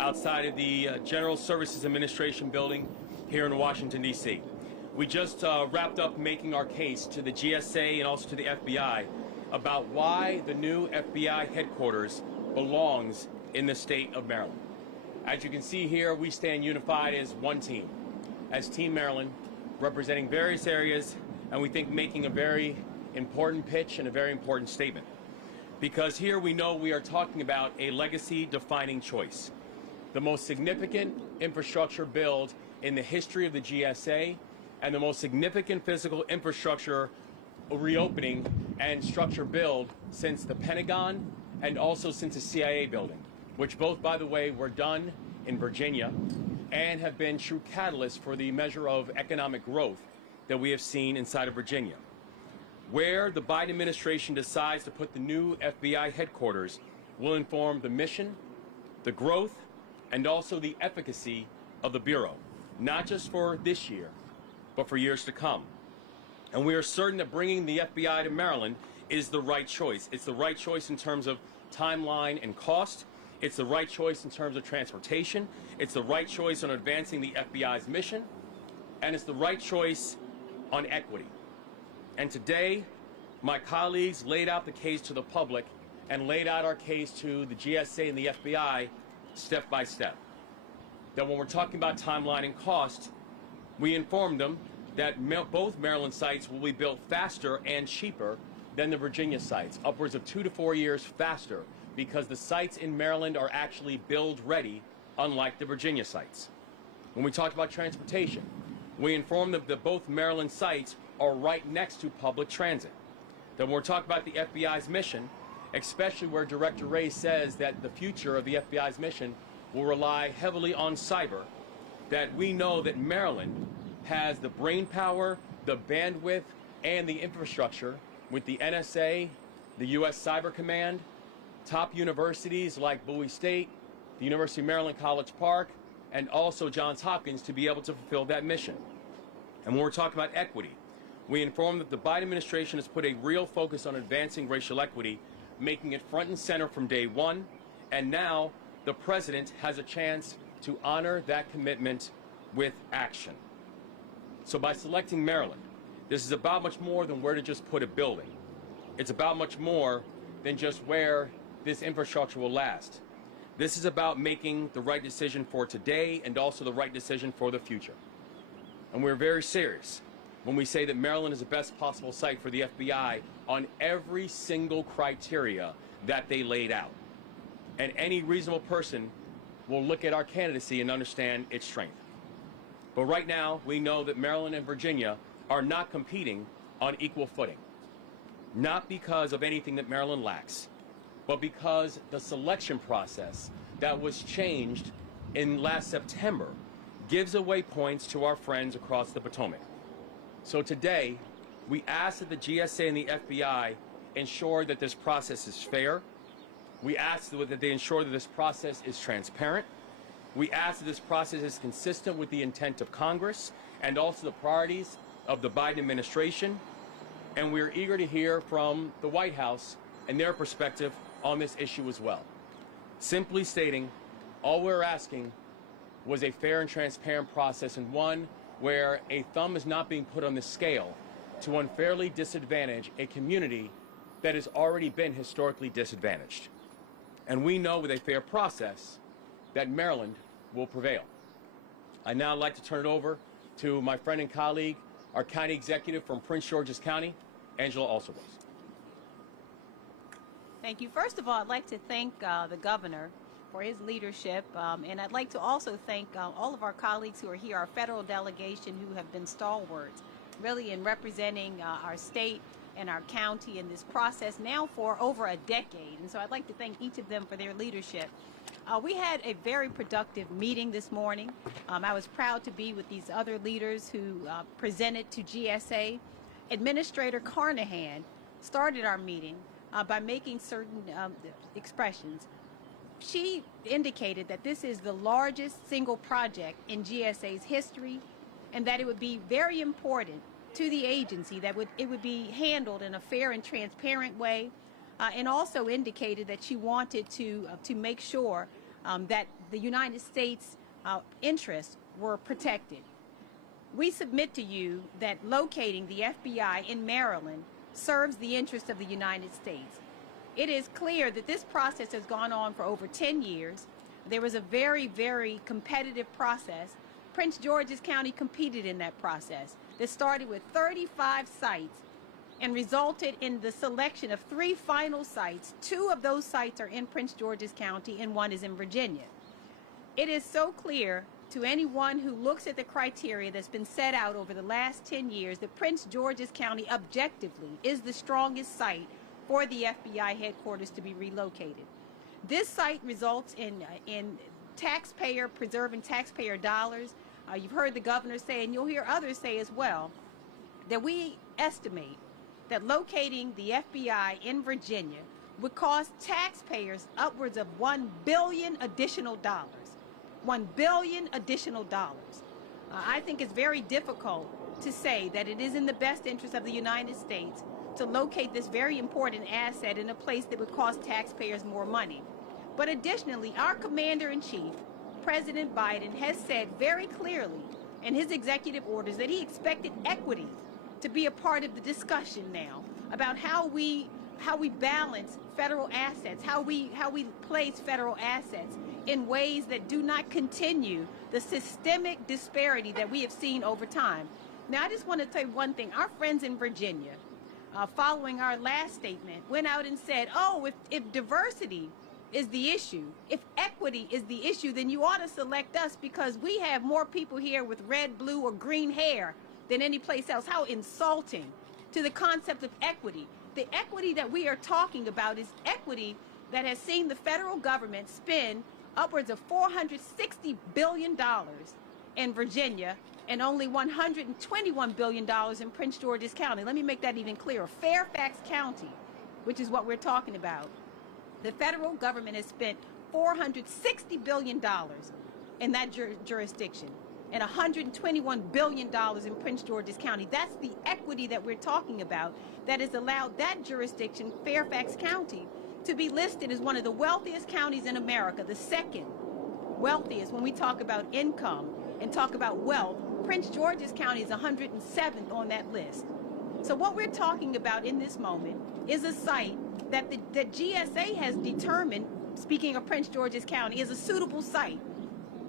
outside of the General Services Administration building here in Washington, D.C. We just wrapped up making our case to the GSA and also to the FBI about why the new FBI headquarters belongs in the state of Maryland. As you can see here, we stand unified as one team, as Team Maryland, representing various areas, and we think making a very important pitch and a very important statement. Because here we know we are talking about a legacy-defining choice. The most significant infrastructure build in the history of the GSA and the most significant physical infrastructure reopening and structure build since the Pentagon and also since the CIA building, which both, by the way, were done in Virginia and have been true catalysts for the measure of economic growth that we have seen inside of Virginia. Where the Biden administration decides to put the new FBI headquarters will inform the mission, the growth, and also the efficacy of the Bureau, not just for this year, but for years to come. And we are certain that bringing the FBI to Maryland is the right choice. It's the right choice in terms of timeline and cost. It's the right choice in terms of transportation. It's the right choice on advancing the FBI's mission. And it's the right choice on equity. And today, my colleagues laid out the case to the public and laid out our case to the GSA and the FBI step by step. That when we're talking about timeline and cost, we informed them that both Maryland sites will be built faster and cheaper than the Virginia sites, upwards of 2 to 4 years faster, because the sites in Maryland are actually build ready, unlike the Virginia sites. When we talked about transportation, we informed them that both Maryland sites are right next to public transit. That when we're talking about the FBI's mission, especially where Director Wray says that the future of the FBI's mission will rely heavily on cyber, that we know that Maryland has the brain power, the bandwidth, and the infrastructure with the NSA, the U.S. Cyber Command, top universities like Bowie State, the University of Maryland College Park, and also Johns Hopkins to be able to fulfill that mission. And when we're talking about equity, we inform that the Biden administration has put a real focus on advancing racial equity, making it front and center from day one, and now the president has a chance to honor that commitment with action. So by selecting Maryland, this is about much more than where to just put a building. It's about much more than just where this infrastructure will last. This is about making the right decision for today and also the right decision for the future. And we're very serious when we say that Maryland is the best possible site for the FBI on every single criteria that they laid out. And any reasonable person will look at our candidacy and understand its strength. But right now, we know that Maryland and Virginia are not competing on equal footing. Not because of anything that Maryland lacks, but because the selection process that was changed in last September gives away points to our friends across the Potomac. So today, we ask that the GSA and the FBI ensure that this process is fair. We ask that they ensure that this process is transparent. We ask that this process is consistent with the intent of Congress and also the priorities of the Biden administration. And we're eager to hear from the White House and their perspective on this issue as well. Simply stating, all we're asking was a fair and transparent process, and one where a thumb is not being put on the scale to unfairly disadvantage a community that has already been historically disadvantaged. And we know with a fair process that Maryland will prevail. I'd now like to turn it over to my friend and colleague, our county executive from Prince George's County, Angela Alsowitz. Thank you. First of all, I'd like to thank the governor for his leadership, and I'd like to also thank all of our colleagues who are here, our federal delegation who have been stalwarts, really in representing our state and our county in this process now for over a decade. And so I'd like to thank each of them for their leadership. We had a very productive meeting this morning. I was proud to be with these other leaders who presented to GSA. Administrator Carnahan started our meeting by making certain expressions. She indicated that this is the largest single project in GSA's history and that it would be very important to the agency that it would be handled in a fair and transparent way, and also indicated that she wanted to make sure that the United States interests were protected. We submit to you that locating the FBI in Maryland serves the interests of the United States. It is clear that this process has gone on for over 10 years. There was a very, very competitive process. Prince George's County competed in that process. That started with 35 sites and resulted in the selection of 3 final sites. 2 of those sites are in Prince George's County and 1 is in Virginia. It is so clear to anyone who looks at the criteria that's been set out over the last 10 years that Prince George's County objectively is the strongest site for the FBI headquarters to be relocated. This site results in preserving taxpayer dollars. You've heard the governor say, and you'll hear others say as well, that we estimate that locating the FBI in Virginia would cost taxpayers upwards of $1 billion additional dollars. $1 billion additional dollars. I think it's very difficult to say that it is in the best interest of the United States to locate this very important asset in a place that would cost taxpayers more money. But additionally, our Commander-in-Chief, President Biden, has said very clearly in his executive orders that he expected equity to be a part of the discussion now about how we balance federal assets, how we place federal assets in ways that do not continue the systemic disparity that we have seen over time. Now, I just want to tell you one thing. Our friends in Virginia, following our last statement, went out and said, oh, if diversity is the issue, if equity is the issue, then you ought to select us because we have more people here with red, blue, or green hair than any place else. How insulting to the concept of equity. The equity that we are talking about is equity that has seen the federal government spend upwards of $460 billion in Virginia and only $121 billion in Prince George's County. Let me make that even clearer. Fairfax County, which is what we're talking about, the federal government has spent $460 billion in that jurisdiction and $121 billion in Prince George's County. That's the equity that we're talking about that has allowed that jurisdiction, Fairfax County, to be listed as one of the wealthiest counties in America, the second wealthiest when we talk about income and talk about wealth. Prince George's County is 107th on that list. So what we're talking about in this moment is a site that the GSA has determined, speaking of Prince George's County, is a suitable site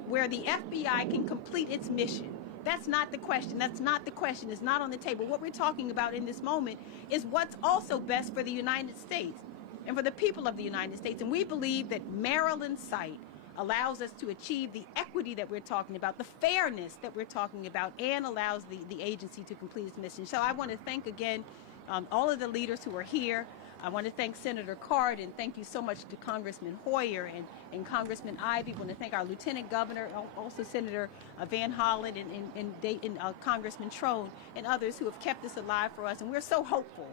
where the FBI can complete its mission. That's not the question. That's not the question. It's not on the table. What we're talking about in this moment is what's also best for the United States and for the people of the United States. And we believe that Maryland's site allows us to achieve the equity that we're talking about, the fairness that we're talking about, and allows the agency to complete its mission. So I want to thank again all of the leaders who are here. I want to thank Senator Card, and thank you so much to Congressman Hoyer and Congressman Ivey. I want to thank our Lieutenant Governor, also Senator Van Hollen and Congressman Trone and others who have kept this alive for us. And we're so hopeful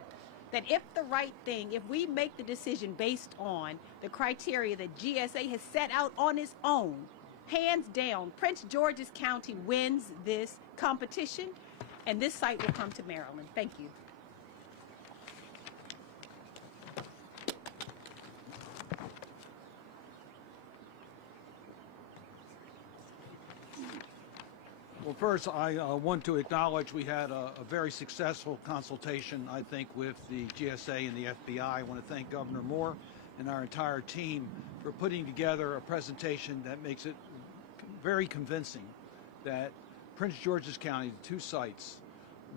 that if we make the decision based on the criteria that GSA has set out on its own, hands down, Prince George's County wins this competition, and this site will come to Maryland. Thank you. Well, first, I want to acknowledge we had a very successful consultation, I think, with the GSA and the FBI. I want to thank Governor Moore and our entire team for putting together a presentation that makes it very convincing that Prince George's County, the 2 sites,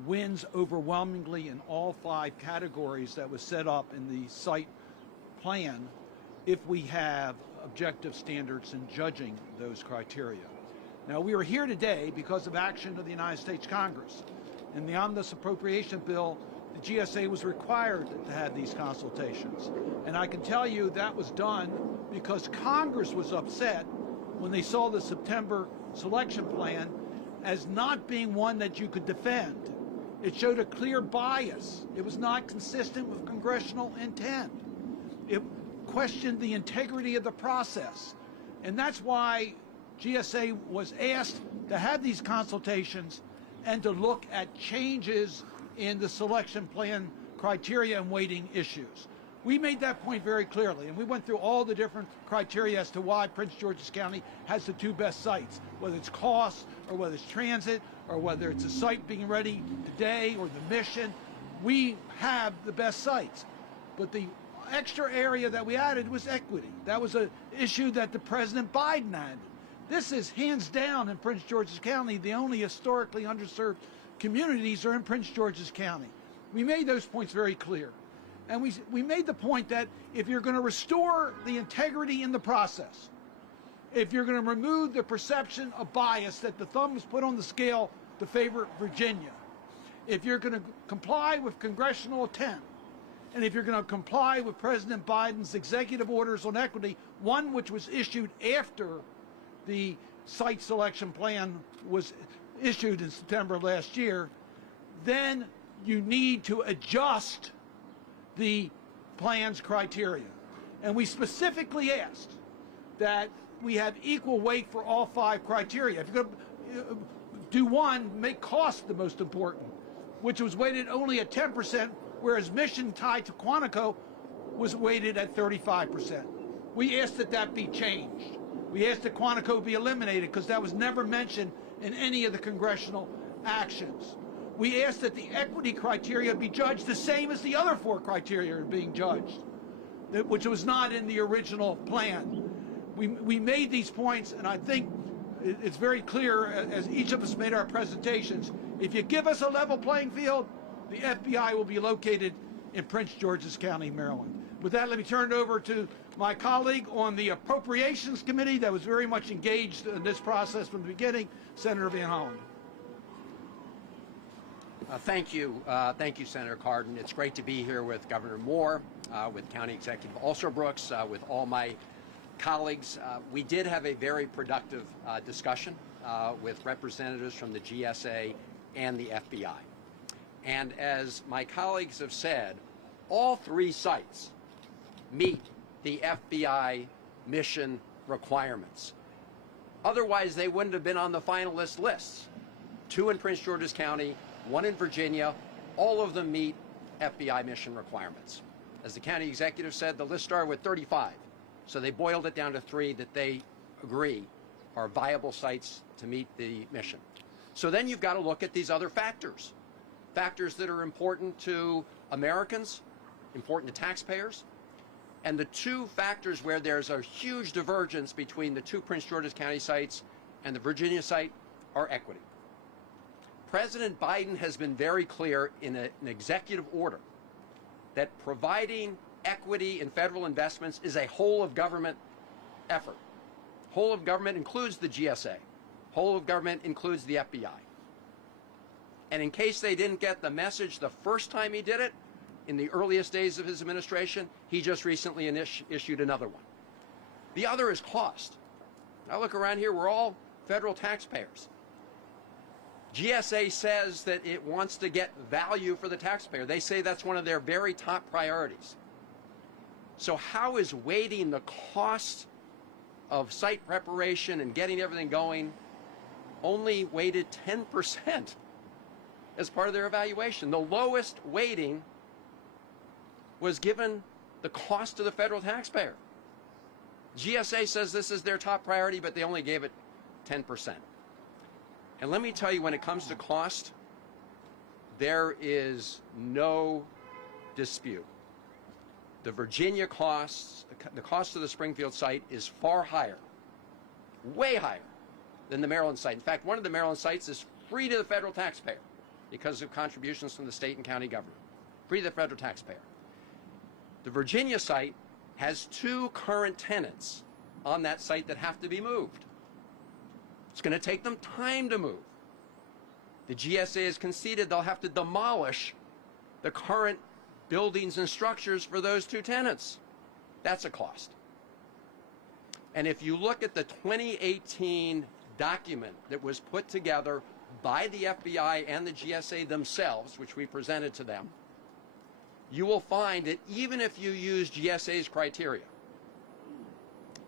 wins overwhelmingly in all 5 categories that was set up in the site plan if we have objective standards in judging those criteria. Now, we are here today because of action of the United States Congress. In the Omnibus Appropriation Bill, the GSA was required to have these consultations. And I can tell you that was done because Congress was upset when they saw the September selection plan as not being one that you could defend. It showed a clear bias. It was not consistent with congressional intent. It questioned the integrity of the process. And that's why GSA was asked to have these consultations and to look at changes in the selection plan criteria and weighting issues. We made that point very clearly, and we went through all the different criteria as to why Prince George's County has the two best sites, whether it's cost or whether it's transit or whether it's a site being ready today or the mission. We have the best sites. But the extra area that we added was equity. That was an issue that the President Biden added. This is hands down in Prince George's County, the only historically underserved communities are in Prince George's County. We made those points very clear. And we made the point that if you're going to restore the integrity in the process, if you're going to remove the perception of bias that the thumb was put on the scale to favor Virginia, if you're going to comply with congressional intent, and if you're going to comply with President Biden's executive orders on equity, one which was issued after the site selection plan was issued in September of last year, then you need to adjust the plan's criteria. And we specifically asked that we have equal weight for all 5 criteria. If you're going to do one, make cost the most important, which was weighted only at 10%, whereas mission tied to Quantico was weighted at 35%. We asked that that be changed. We asked that Quantico be eliminated because that was never mentioned in any of the congressional actions. We asked that the equity criteria be judged the same as the other 4 criteria are being judged, which was not in the original plan. We made these points, and I think it's very clear as each of us made our presentations. If you give us a level playing field, the FBI will be located in Prince George's County, Maryland. With that, let me turn it over to my colleague on the Appropriations Committee that was very much engaged in this process from the beginning, Senator Van Hollen. Thank you, Senator Cardin. It's great to be here with Governor Moore, with County Executive Alsobrooks, with all my colleagues. We did have a very productive discussion with representatives from the GSA and the FBI. And as my colleagues have said, all 3 sites meet the FBI mission requirements. Otherwise, they wouldn't have been on the finalist lists. 2 in Prince George's County, 1 in Virginia, all of them meet FBI mission requirements. As the county executive said, the list started with 35, so they boiled it down to 3 that they agree are viable sites to meet the mission. So then you've got to look at these other factors, factors that are important to Americans, important to taxpayers, and the 2 factors where there's a huge divergence between the 2 Prince George's County sites and the Virginia site are equity. President Biden has been very clear in an executive order that providing equity in federal investments is a whole of government effort. Whole of government includes the GSA. Whole of government includes the FBI. And in case they didn't get the message the first time he did it, in the earliest days of his administration, he just recently issued another one. The other is cost. Now look around here, we're all federal taxpayers. GSA says that it wants to get value for the taxpayer. They say that's one of their very top priorities. So how is weighting the cost of site preparation and getting everything going only weighted 10% as part of their evaluation? The lowest weighting was given the cost to the federal taxpayer. GSA says this is their top priority, but they only gave it 10%. And let me tell you, when it comes to cost, there is no dispute. The Virginia costs, the cost of the Springfield site is far higher, way higher than the Maryland site. In fact, one of the Maryland sites is free to the federal taxpayer because of contributions from the state and county government. Free to the federal taxpayer. The Virginia site has 2 current tenants on that site that have to be moved. It's going to take them time to move. The GSA has conceded they'll have to demolish the current buildings and structures for those 2 tenants. That's a cost. And if you look at the 2018 document that was put together by the FBI and the GSA themselves, which we presented to them, you will find that even if you use GSA's criteria,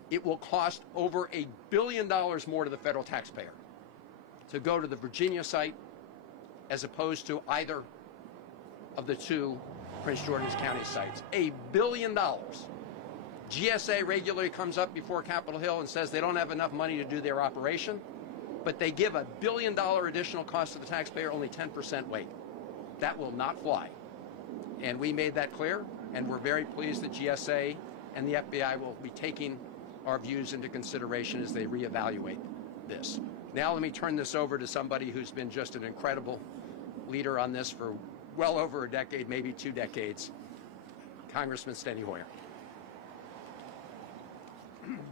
it will cost over $1 billion more to the federal taxpayer to go to the Virginia site as opposed to either of the 2 Prince George's County sites. $1 billion. GSA regularly comes up before Capitol Hill and says they don't have enough money to do their operation, but they give $1 billion additional cost to the taxpayer, only 10% weight. That will not fly. And we made that clear, and we're very pleased that GSA and the FBI will be taking our views into consideration as they reevaluate this. Now let me turn this over to somebody who's been just an incredible leader on this for well over a decade, maybe 2 decades, Congressman Steny Hoyer.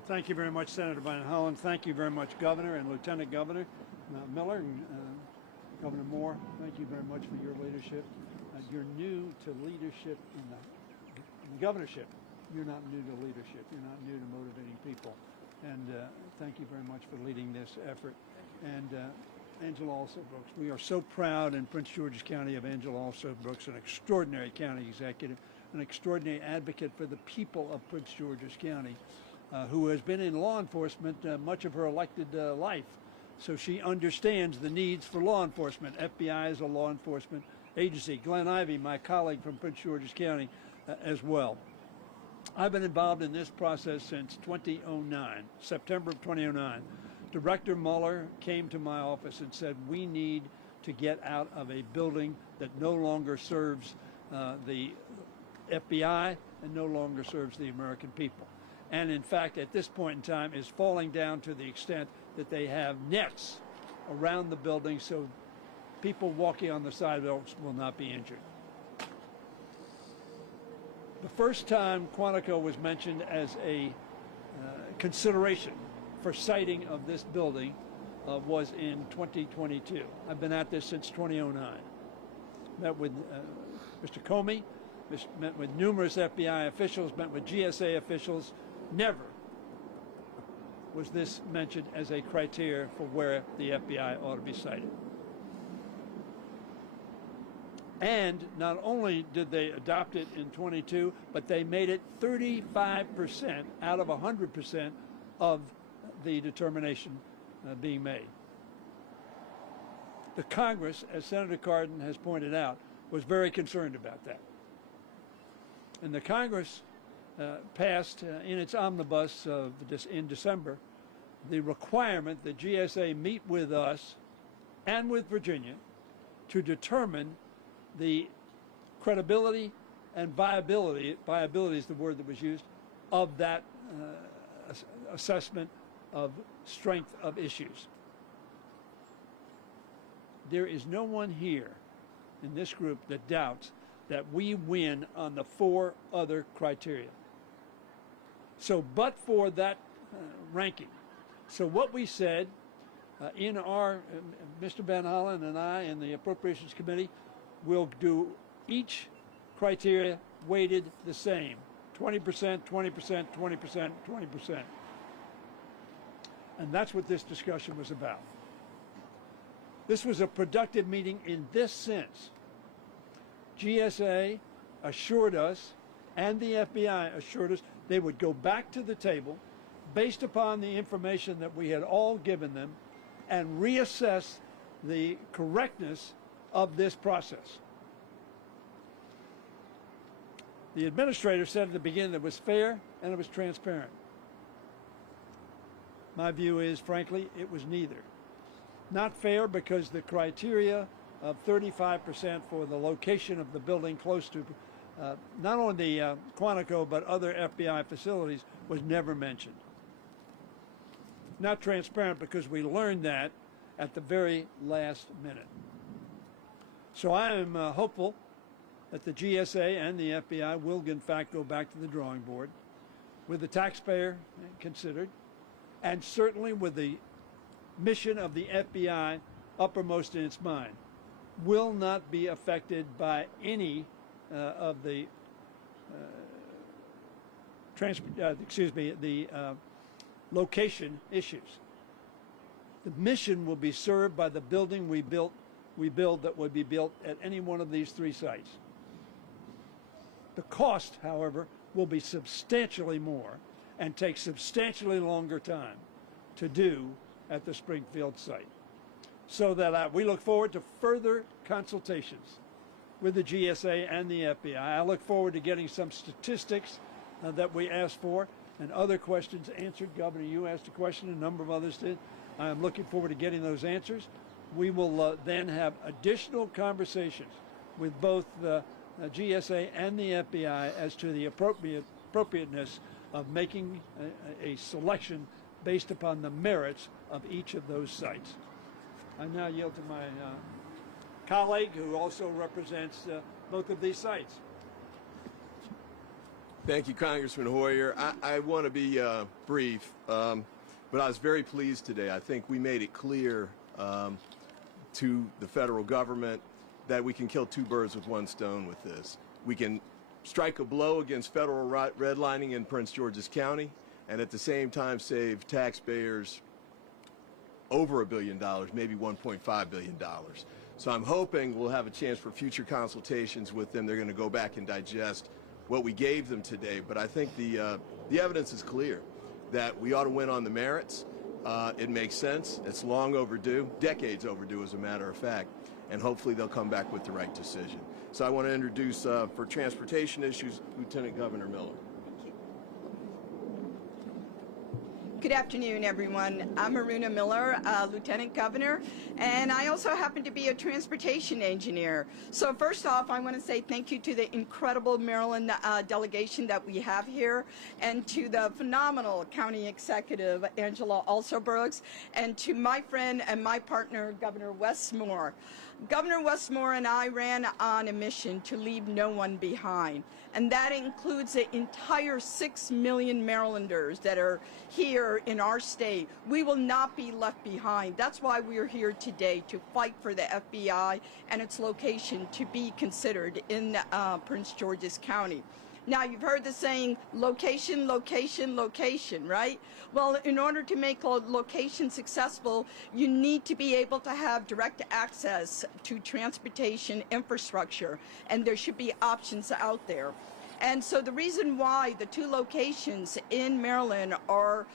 Thank you very much, Senator Van Hollen. Thank you very much, Governor and Lieutenant Governor Miller and Governor Moore. Thank you very much for your leadership. You're new to leadership in the governorship. You're not new to leadership. You're not new to motivating people. And thank you very much for leading this effort. And Angela Alsop-Brooks, we are so proud in Prince George's County of Angela Alsop-Brooks, an extraordinary county executive, an extraordinary advocate for the people of Prince George's County, who has been in law enforcement much of her elected life. So she understands the needs for law enforcement. FBI is a law enforcement agency. Glenn Ivey, my colleague from Prince George's County, as well. I've been involved in this process since 2009, September of 2009. Director Mueller came to my office and said, we need to get out of a building that no longer serves the FBI and no longer serves the American people. And in fact, at this point in time, is falling down to the extent that they have nets around the building so people walking on the sidewalks will not be injured. The first time Quantico was mentioned as a consideration for siting of this building was in 2022. I've been at this since 2009. Met with Mr. Comey, met with numerous FBI officials, met with GSA officials. Never was this mentioned as a criteria for where the FBI ought to be cited. And not only did they adopt it in 22, but they made it 35% out of 100% of the determination being made. The Congress, as Senator Cardin has pointed out, was very concerned about that. And the Congress passed in its omnibus in December the requirement that GSA meet with us and with Virginia to determine the credibility and viability is the word that was used, of that assessment of strength of issues. There is no one here in this group that doubts that we win on the 4 other criteria. So, but for that ranking. So what we said in our, Mr. Van Hollen and I and the Appropriations Committee will do each criteria weighted the same, 20%, 20%, 20%, 20%. And that's what this discussion was about. This was a productive meeting in this sense. GSA assured us, and the FBI assured us, they would go back to the table based upon the information that we had all given them and reassess the correctness of this process. The administrator said at the beginning that it was fair and it was transparent. My view is, frankly, it was neither. Not fair because the criteria of 35% for the location of the building close to not only the Quantico but other FBI facilities was never mentioned. Not transparent because we learned that at the very last minute. So I am hopeful that the GSA and the FBI will in fact go back to the drawing board with the taxpayer considered, and certainly with the mission of the FBI uppermost in its mind, will not be affected by any of the location issues. The mission will be served by the building we build that would be built at any one of these 3 sites. The cost, however, will be substantially more and take substantially longer time to do at the Springfield site. So that we look forward to further consultations with the GSA and the FBI. I look forward to getting some statistics that we asked for and other questions answered. Governor, you asked a question, a number of others did. I am looking forward to getting those answers. We will then have additional conversations with both the GSA and the FBI as to the appropriateness of making a selection based upon the merits of each of those sites. I now yield to my colleague who also represents both of these sites. Thank you, Congressman Hoyer. I want to be brief, but I was very pleased today. I think we made it clear to the federal government that we can kill two birds with one stone with this. We can strike a blow against federal redlining in Prince George's County and at the same time save taxpayers over $1 billion, maybe $1.5 billion. So I'm hoping we'll have a chance for future consultations with them. They're going to go back and digest what we gave them today. But I think the evidence is clear that we ought to win on the merits. It makes sense. It's long overdue, decades overdue as a matter of fact, and hopefully they'll come back with the right decision. So I want to introduce, for transportation issues, Lieutenant Governor Miller. Good afternoon, everyone. I'm Maruna Miller, Lieutenant Governor, and I also happen to be a transportation engineer. So first off, I want to say thank you to the incredible Maryland delegation that we have here, and to the phenomenal County Executive, Angela Alsobrooks, and to my friend and my partner, Governor Wes Moore. Governor Wes Moore and I ran on a mission to leave no one behind, and that includes the entire 6 million Marylanders that are here in our state. We will not be left behind. That's why we are here today, to fight for the FBI and its location to be considered in Prince George's County. Now, you've heard the saying, location, location, location, right? Well, in order to make a location successful, you need to be able to have direct access to transportation infrastructure, and there should be options out there. And so the reason why the two locations in Maryland are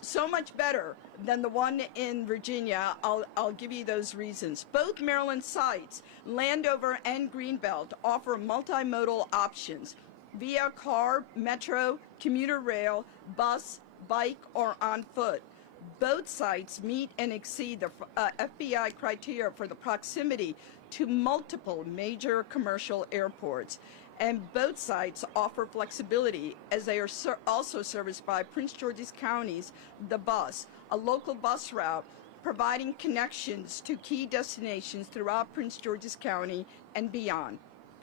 so much better than the one in Virginia, I'll give you those reasons. Both Maryland sites, Landover and Greenbelt, offer multimodal options via car, metro, commuter rail, bus, bike, or on foot. Both sites meet and exceed the FBI criteria for the proximity to multiple major commercial airports. And both sites offer flexibility, as they are also serviced by Prince George's County's The Bus, a local bus route providing connections to key destinations throughout Prince George's County and beyond.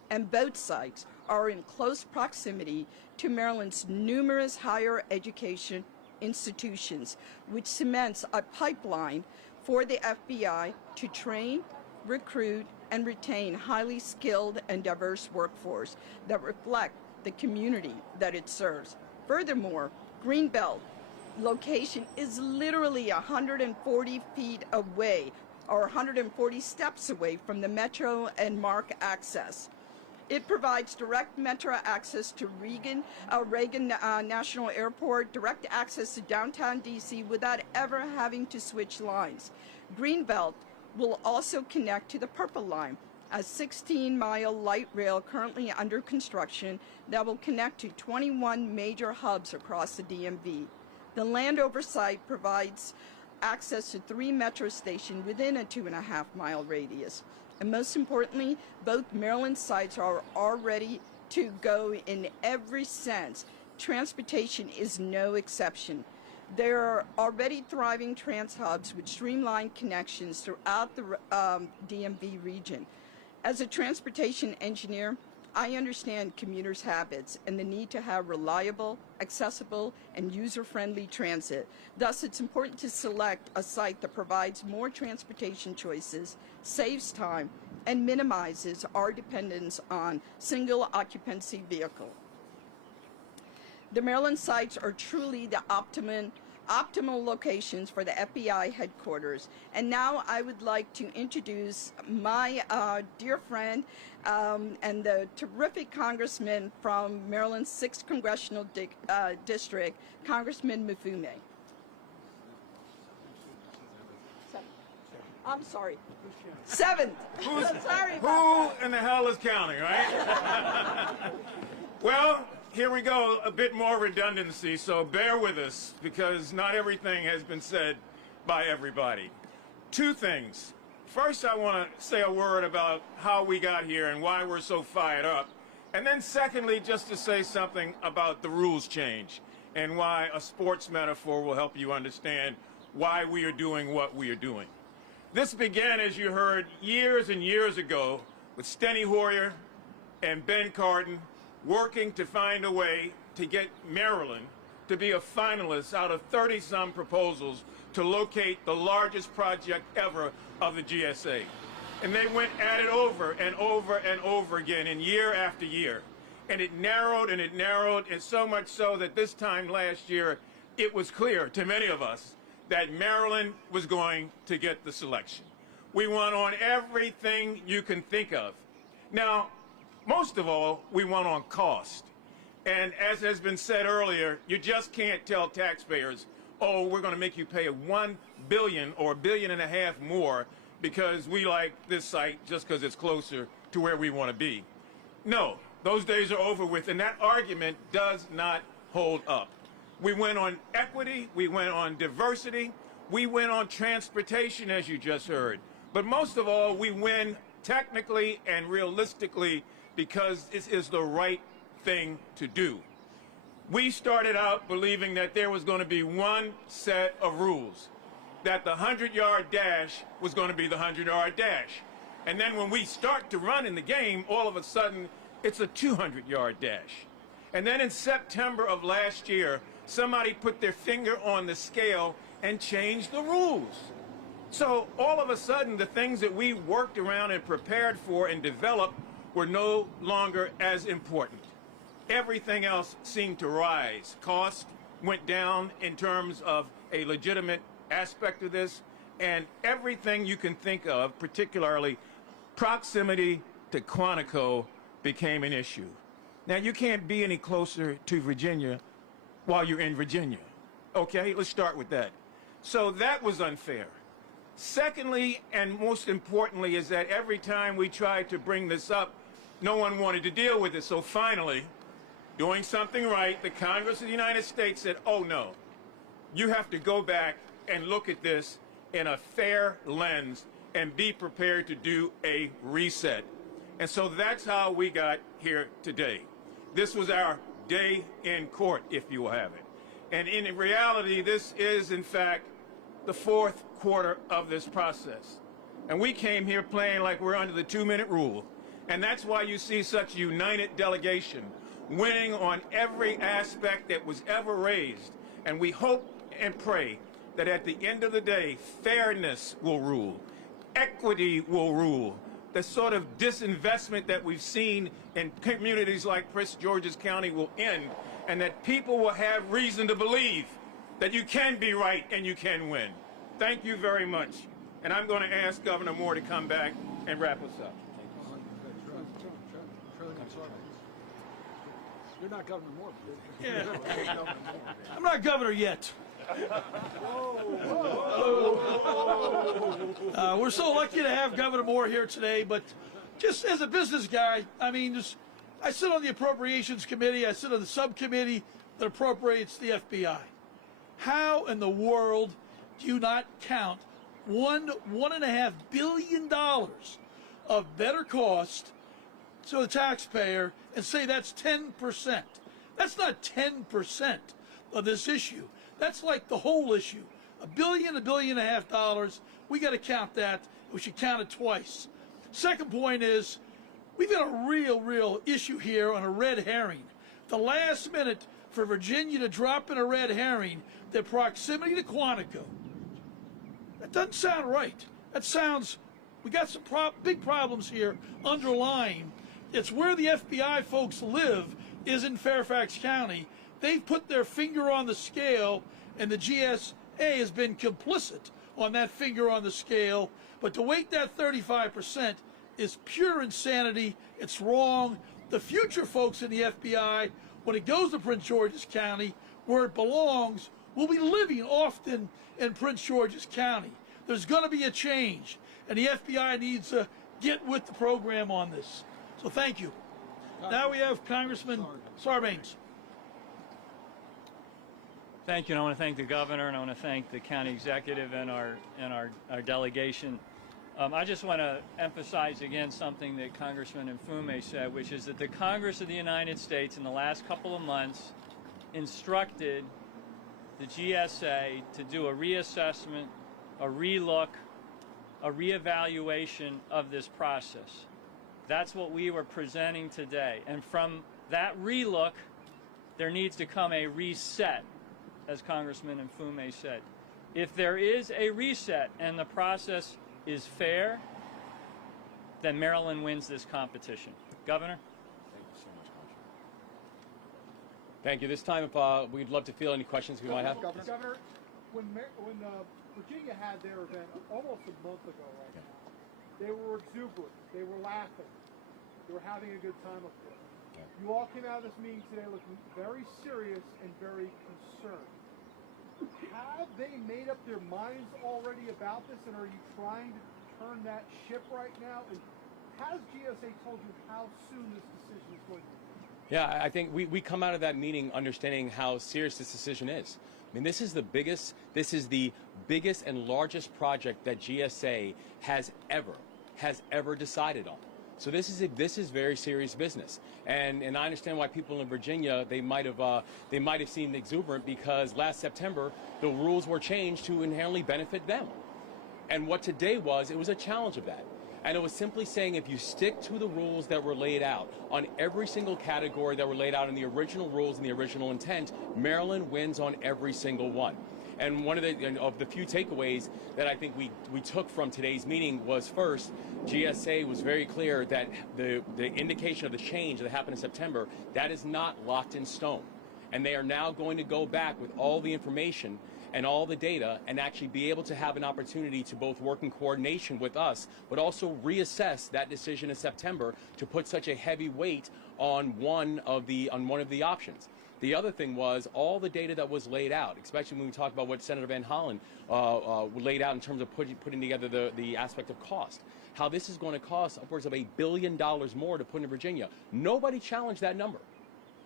And both sites are in close proximity to Maryland's numerous higher education institutions, which cements a pipeline for the FBI to train, recruit, and retain highly skilled and diverse workforce that reflect the community that it serves. Furthermore, Greenbelt location is literally 140 feet away, or 140 steps away from the Metro and MARC access. It provides direct metro access to Reagan National Airport, direct access to downtown DC without ever having to switch lines. Greenbelt will also connect to the Purple Line, a 16-mile light rail currently under construction that will connect to 21 major hubs across the DMV. The Landover site provides access to 3 metro stations within a 2.5-mile radius. And most importantly, both Maryland sites are ready to go in every sense. Transportation is no exception. There are already thriving trans hubs with streamlined connections throughout the DMV region. As a transportation engineer, I understand commuters' habits and the need to have reliable, accessible, and user-friendly transit. Thus, it's important to select a site that provides more transportation choices, saves time, and minimizes our dependence on single occupancy vehicle. The Maryland sites are truly the optimal locations for the FBI headquarters. And now I would like to introduce my dear friend and the terrific congressman from Maryland's 6th Congressional District, Congressman Mufune. I'm sorry. 7th. Sorry about Who in the hell is counting, right? Well, here we go, a bit more redundancy, so bear with us, because not everything has been said by everybody. 2 things. First, I want to say a word about how we got here and why we're so fired up. And then secondly, just to say something about the rules change and why a sports metaphor will help you understand why we are doing what we are doing. This began, as you heard, years and years ago with Steny Hoyer and Ben Cardin working to find a way to get Maryland to be a finalist out of 30-some proposals to locate the largest project ever of the GSA. And they went at it over and over and over again, and year after year. And it narrowed and it narrowed, and so much so that this time last year, it was clear to many of us that Maryland was going to get the selection. We won on everything you can think of. Now, most of all, we won on cost. And as has been said earlier, you just can't tell taxpayers, oh, we're going to make you pay $1 billion or $1.5 billion more because we like this site just because it's closer to where we want to be. No, those days are over with, and that argument does not hold up. We went on equity, we went on diversity, we went on transportation, as you just heard. But most of all, we win technically and realistically because this is the right thing to do. We started out believing that there was going to be one set of rules, that the 100-yard dash was going to be the 100-yard dash. And then when we start to run in the game, all of a sudden, it's a 200-yard dash. And then in September of last year, somebody put their finger on the scale and changed the rules. So all of a sudden, the things that we worked around and prepared for and developed were no longer as important. Everything else seemed to rise. Cost went down in terms of a legitimate aspect of this, and everything you can think of, particularly proximity to Quantico, became an issue. Now, you can't be any closer to Virginia while you're in Virginia. Okay, let's start with that. So that was unfair. Secondly, and most importantly, is that every time we tried to bring this up, no one wanted to deal with it. So finally, doing something right, the Congress of the United States said, oh no, you have to go back and look at this in a fair lens and be prepared to do a reset. And so that's how we got here today. This was our day in court, if you will have it. And in reality, this is, in fact, the 4th quarter of this process. And we came here playing like we're under the 2-minute rule. And that's why you see such a united delegation winning on every aspect that was ever raised. And we hope and pray that at the end of the day, fairness will rule, equity will rule. The sort of disinvestment that we've seen in communities like Prince George's County will end, and that people will have reason to believe that you can be right and you can win. Thank you very much. And I'm going to ask Governor Moore to come back and wrap us up. You're not Governor Moore. Yeah. I'm not governor yet. We're so lucky to have Governor Moore here today, but just as a business guy, I mean, I sit on the Appropriations Committee, I sit on the subcommittee that appropriates the FBI. How in the world do you not count $1.5 billion of better cost to the taxpayer and say that's 10%? That's not 10% of this issue. That's like the whole issue. $1 billion, $1.5 billion, we got to count that. We should count it twice. Second point is, we've got a real issue here on a red herring. The last minute for Virginia to drop in a red herring, their proximity to Quantico. That doesn't sound right. That sounds, we got some big problems here underlying. It's where the FBI folks live is in Fairfax County. They've put their finger on the scale, and the GSA has been complicit on that finger on the scale. But to weight that 35% is pure insanity. It's wrong. The future folks in the FBI, when it goes to Prince George's County, where it belongs, will be living often in Prince George's County. There's going to be a change, and the FBI needs to get with the program on this. So thank you. Now we have Congressman Sarbanes. Thank you, and I want to thank the governor, and I want to thank the county executive and our delegation. I just want to emphasize again something that Congressman Mfume said, which is that the Congress of the United States in the last couple of months instructed the GSA to do a reassessment, a relook, a reevaluation of this process. That's what we were presenting today. And from that relook, there needs to come a reset, as Congressman Mfume said. If there is a reset and the process is fair, then Maryland wins this competition. Governor? Thank you so much, Congressman. Thank you. This time, we'd love to field any questions we might have. Governor, when Virginia had their event almost a month ago right now, they were exuberant. They were laughing. They were having a good time up there. Yeah. You all came out of this meeting today looking very serious and very concerned. Have they made up their minds already about this, and are you trying to turn that ship right now? And has GSA told you how soon this decision is going to be? Yeah, I think we come out of that meeting understanding how serious this decision is. I mean, this is the biggest and largest project that GSA has ever decided on. So this is very serious business, and I understand why people in Virginia they might have seemed exuberant because last September the rules were changed to inherently benefit them, and what today was, it was a challenge of that, and it was simply saying if you stick to the rules that were laid out on every single category that were laid out in the original rules and the original intent, Maryland wins on every single one. And one of the few takeaways that I think we took from today's meeting was, first, GSA was very clear that the indication of the change that happened in September, that is not locked in stone. And they are now going to go back with all the information and all the data and actually be able to have an opportunity to both work in coordination with us, but also reassess that decision in September to put such a heavy weight on one of the options. The other thing was all the data that was laid out, especially when we talk about what Senator Van Hollen laid out in terms of putting together the aspect of cost. How this is going to cost upwards of $1 billion more to put in Virginia. Nobody challenged that number.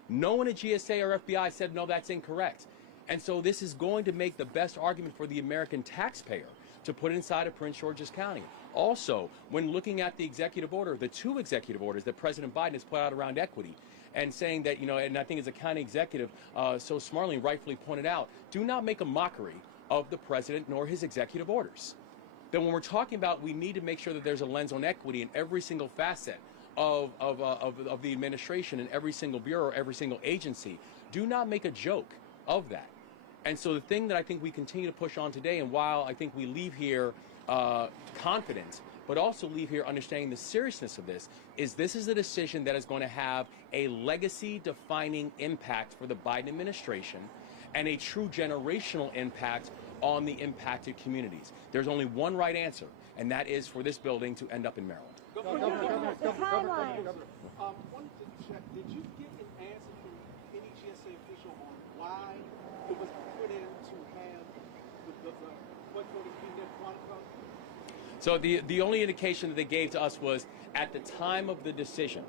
No one at GSA or FBI said, no, that's incorrect. And so this is going to make the best argument for the American taxpayer to put inside of Prince George's County. Also, when looking at the executive order, the two executive orders that President Biden has put out around equity, and saying that, and I think as a county executive so smartly and rightfully pointed out, do not make a mockery of the president nor his executive orders. Then when we're talking about we need to make sure that there's a lens on equity in every single facet of the administration and every single bureau, every single agency, do not make a joke of that. And so the thing that I think we continue to push on today, and while I think we leave here confident, but also leave here understanding the seriousness of this is a decision that is going to have a legacy-defining impact for the Biden administration and a true generational impact on the impacted communities. There's only one right answer, and that is for this building to end up in Maryland. Governor, wanted to check, did you get an answer from any GSA official on why it was put in to have what vote is being quantified? So the only indication that they gave to us was at the time of the decision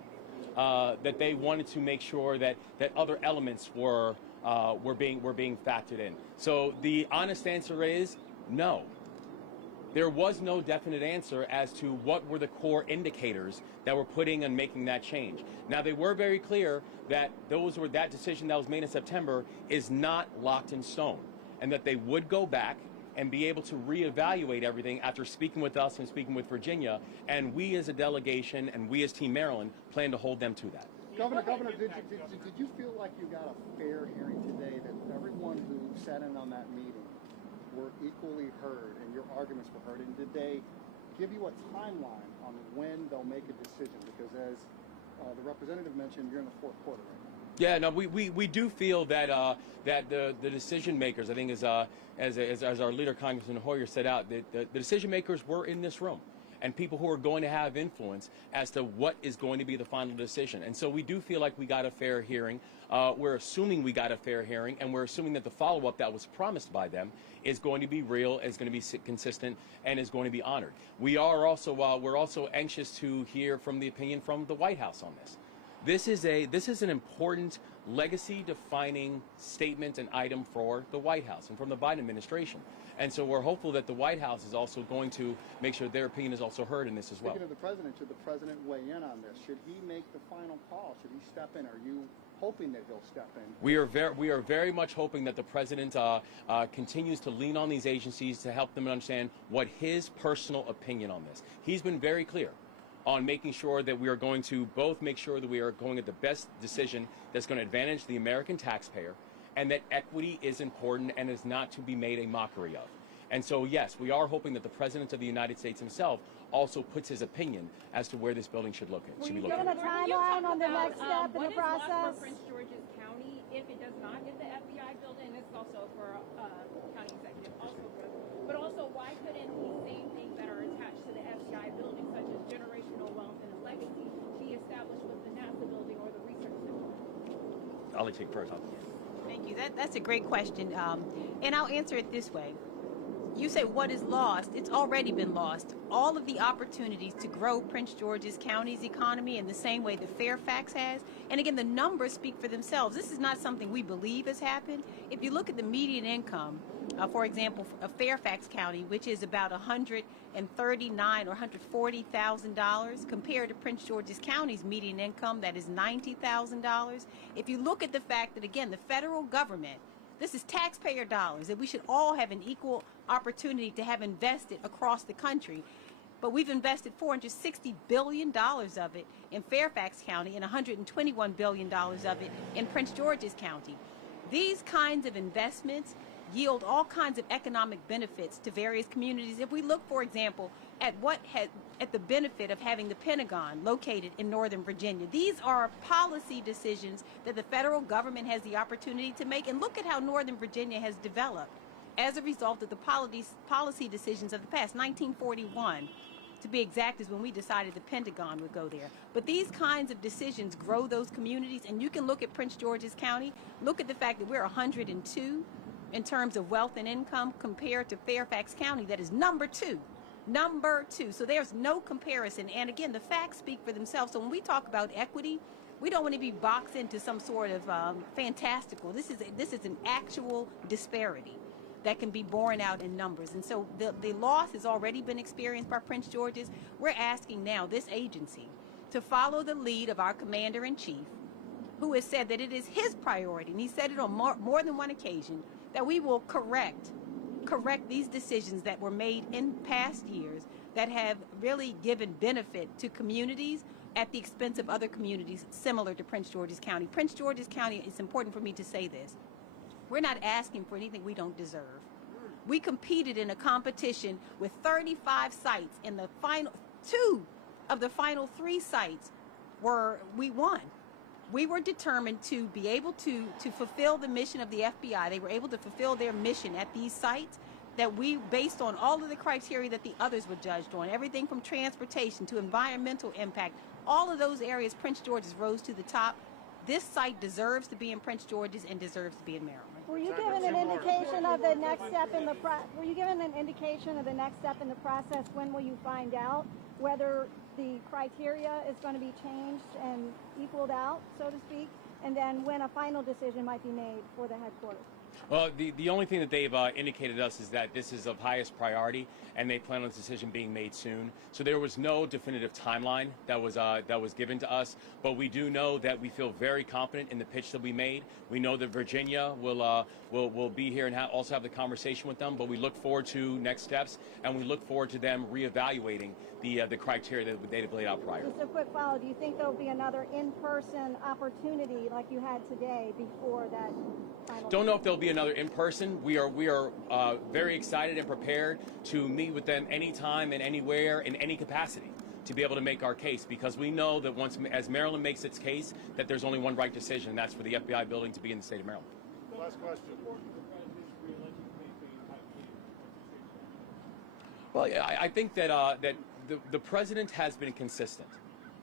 that they wanted to make sure that other elements were being factored in. So the honest answer is no. There was no definite answer as to what were the core indicators that were putting and making that change. Now they were very clear that that decision that was made in September is not locked in stone, and that they would go back and be able to reevaluate everything after speaking with us and speaking with Virginia, and we as a delegation and we as Team Maryland plan to hold them to that. Governor, did you feel like you got a fair hearing today, that everyone who sat in on that meeting were equally heard and your arguments were heard, and did they give you a timeline on when they'll make a decision? Because as the representative mentioned, you're in the fourth quarter right now. Yeah, no, we do feel that that the decision makers, I think as our leader Congressman Hoyer set out, the decision makers were in this room, and people who are going to have influence as to what is going to be the final decision. And so we do feel like we got a fair hearing. We're assuming we got a fair hearing, and we're assuming that the follow-up that was promised by them is going to be real, is going to be consistent, and is going to be honored. We're also anxious to hear from the opinion from the White House on this. This is an important legacy-defining statement and item for the White House and from the Biden administration. And so we're hopeful that the White House is also going to make sure their opinion is also heard in this as well. Speaking of the president, should the president weigh in on this? Should he make the final call? Should he step in? Are you hoping that he'll step in? We are very much hoping that the president continues to lean on these agencies to help them understand what his personal opinion on this. He's been very clear on making sure that we are going to both make sure that we are going at the best decision that's going to advantage the American taxpayer, and that equity is important and is not to be made a mockery of. And so, yes, we are hoping that the President of the United States himself also puts his opinion as to where this building should be located. Were you given a timeline on the next step in the process? What is left for Prince George's County if it does not get the FBI building? This is also for County Executive, also good. But also, why couldn't these same things that are attached to the FBI building, such as generational wealth and legacy, be established with the NASA building or the research center? I'll let you take first. Thank you. That's a great question, and I'll answer it this way. You say what is lost? It's already been lost. All of the opportunities to grow Prince George's County's economy in the same way that Fairfax has. And again, the numbers speak for themselves. This is not something we believe has happened. If you look at the median income, for example, of Fairfax County, which is about $139,000 or $140,000, compared to Prince George's County's median income, that is $90,000. If you look at the fact that, again, the federal government, this is taxpayer dollars that we should all have an equal opportunity to have invested across the country. But we've invested $460 billion of it in Fairfax County and $121 billion of it in Prince George's County. These kinds of investments yield all kinds of economic benefits to various communities. If we look, for example, at the benefit of having the Pentagon located in Northern Virginia, these are policy decisions that the federal government has the opportunity to make. And look at how Northern Virginia has developed as a result of the policy decisions of the past. 1941, to be exact, is when we decided the Pentagon would go there. But these kinds of decisions grow those communities, and you can look at Prince George's County, look at the fact that we're 102 in terms of wealth and income compared to Fairfax County, that is number two. Number two. So there's no comparison. And again, the facts speak for themselves. So when we talk about equity, we don't want to be boxed into some sort of fantastical. This is an actual disparity that can be borne out in numbers. And so the loss has already been experienced by Prince George's. We're asking now this agency to follow the lead of our commander-in-chief, who has said that it is his priority, and he said it on more than one occasion, that we will correct these decisions that were made in past years that have really given benefit to communities at the expense of other communities similar to Prince George's County. Prince George's County, it's important for me to say this, we're not asking for anything we don't deserve. We competed in a competition with 35 sites, and the final 2 of the final 3 sites we won. We were determined to be able to fulfill the mission of the FBI. They were able to fulfill their mission at these sites that we, based on all of the criteria that the others were judged on, everything from transportation to environmental impact, all of those areas, Prince George's rose to the top. This site deserves to be in Prince George's and deserves to be in Maryland. Were you given an indication of the next step in the Were you given an indication of the next step in the process? When will you find out whether the criteria is going to be changed and equaled out, so to speak, and then when a final decision might be made for the headquarters? Well, the only thing that they've indicated to us is that this is of highest priority, and they plan on this decision being made soon. So there was no definitive timeline that was given to us, but we do know that we feel very confident in the pitch that we made. We know that Virginia will be here and also have the conversation with them, but we look forward to next steps, and we look forward to them reevaluating the criteria that they've laid out prior. Just a quick follow. Do you think there'll be another in-person opportunity like you had today before that final? Don't know if there'll be another in-person. We are very excited and prepared to meet with them anytime and anywhere in any capacity to be able to make our case, because we know that as Maryland makes its case, that there's only one right decision, and that's for the FBI building to be in the state of Maryland. Last question. Well, I think that the president has been consistent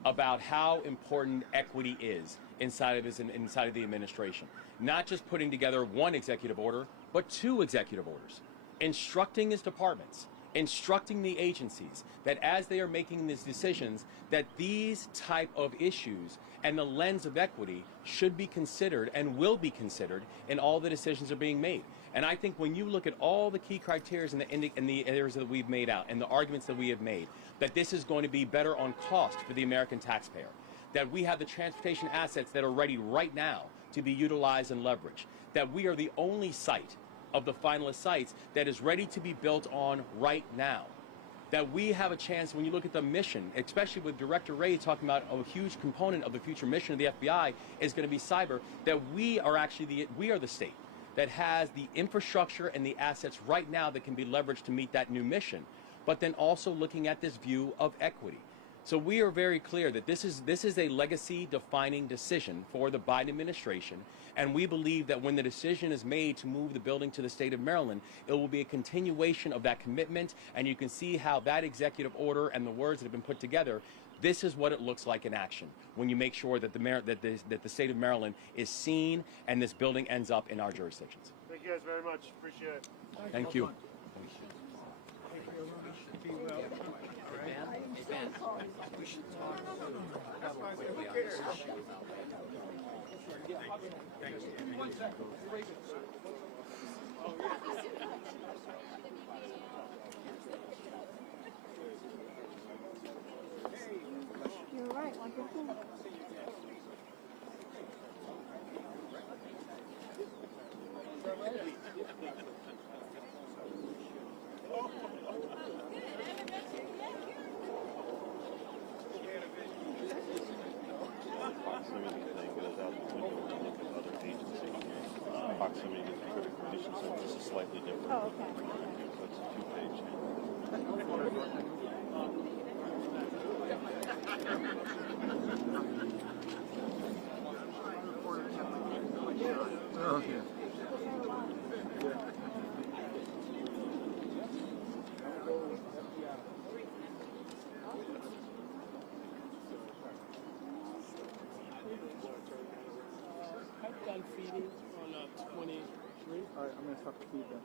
about how important equity is inside of the administration. Not just putting together one executive order, but 2 executive orders, instructing his departments, instructing the agencies that as they are making these decisions, that these type of issues and the lens of equity should be considered and will be considered in all the decisions that are being made. And I think when you look at all the key criteria in the areas that we've made out and the arguments that we have made, that this is going to be better on cost for the American taxpayer, that we have the transportation assets that are ready right now to be utilized and leveraged, that we are the only site of the finalist sites that is ready to be built on right now, that we have a chance, when you look at the mission, especially with Director Ray talking about a huge component of the future mission of the FBI is going to be cyber, that we are actually the state that has the infrastructure and the assets right now that can be leveraged to meet that new mission, but then also looking at this view of equity. So we are very clear that this is a legacy-defining decision for the Biden administration, and we believe that when the decision is made to move the building to the state of Maryland, it will be a continuation of that commitment, and you can see how that executive order and the words that have been put together, this is what it looks like in action when you make sure that the state of Maryland is seen and this building ends up in our jurisdictions. Thank you guys very much. Appreciate it. Thank you. We should talk You're right, like your phone. Proximity to critical conditions, so this is slightly different. Oh, okay. So it's a 2-page. Okay. I've done feeding on 23. All right, I'm going to stop the feed then.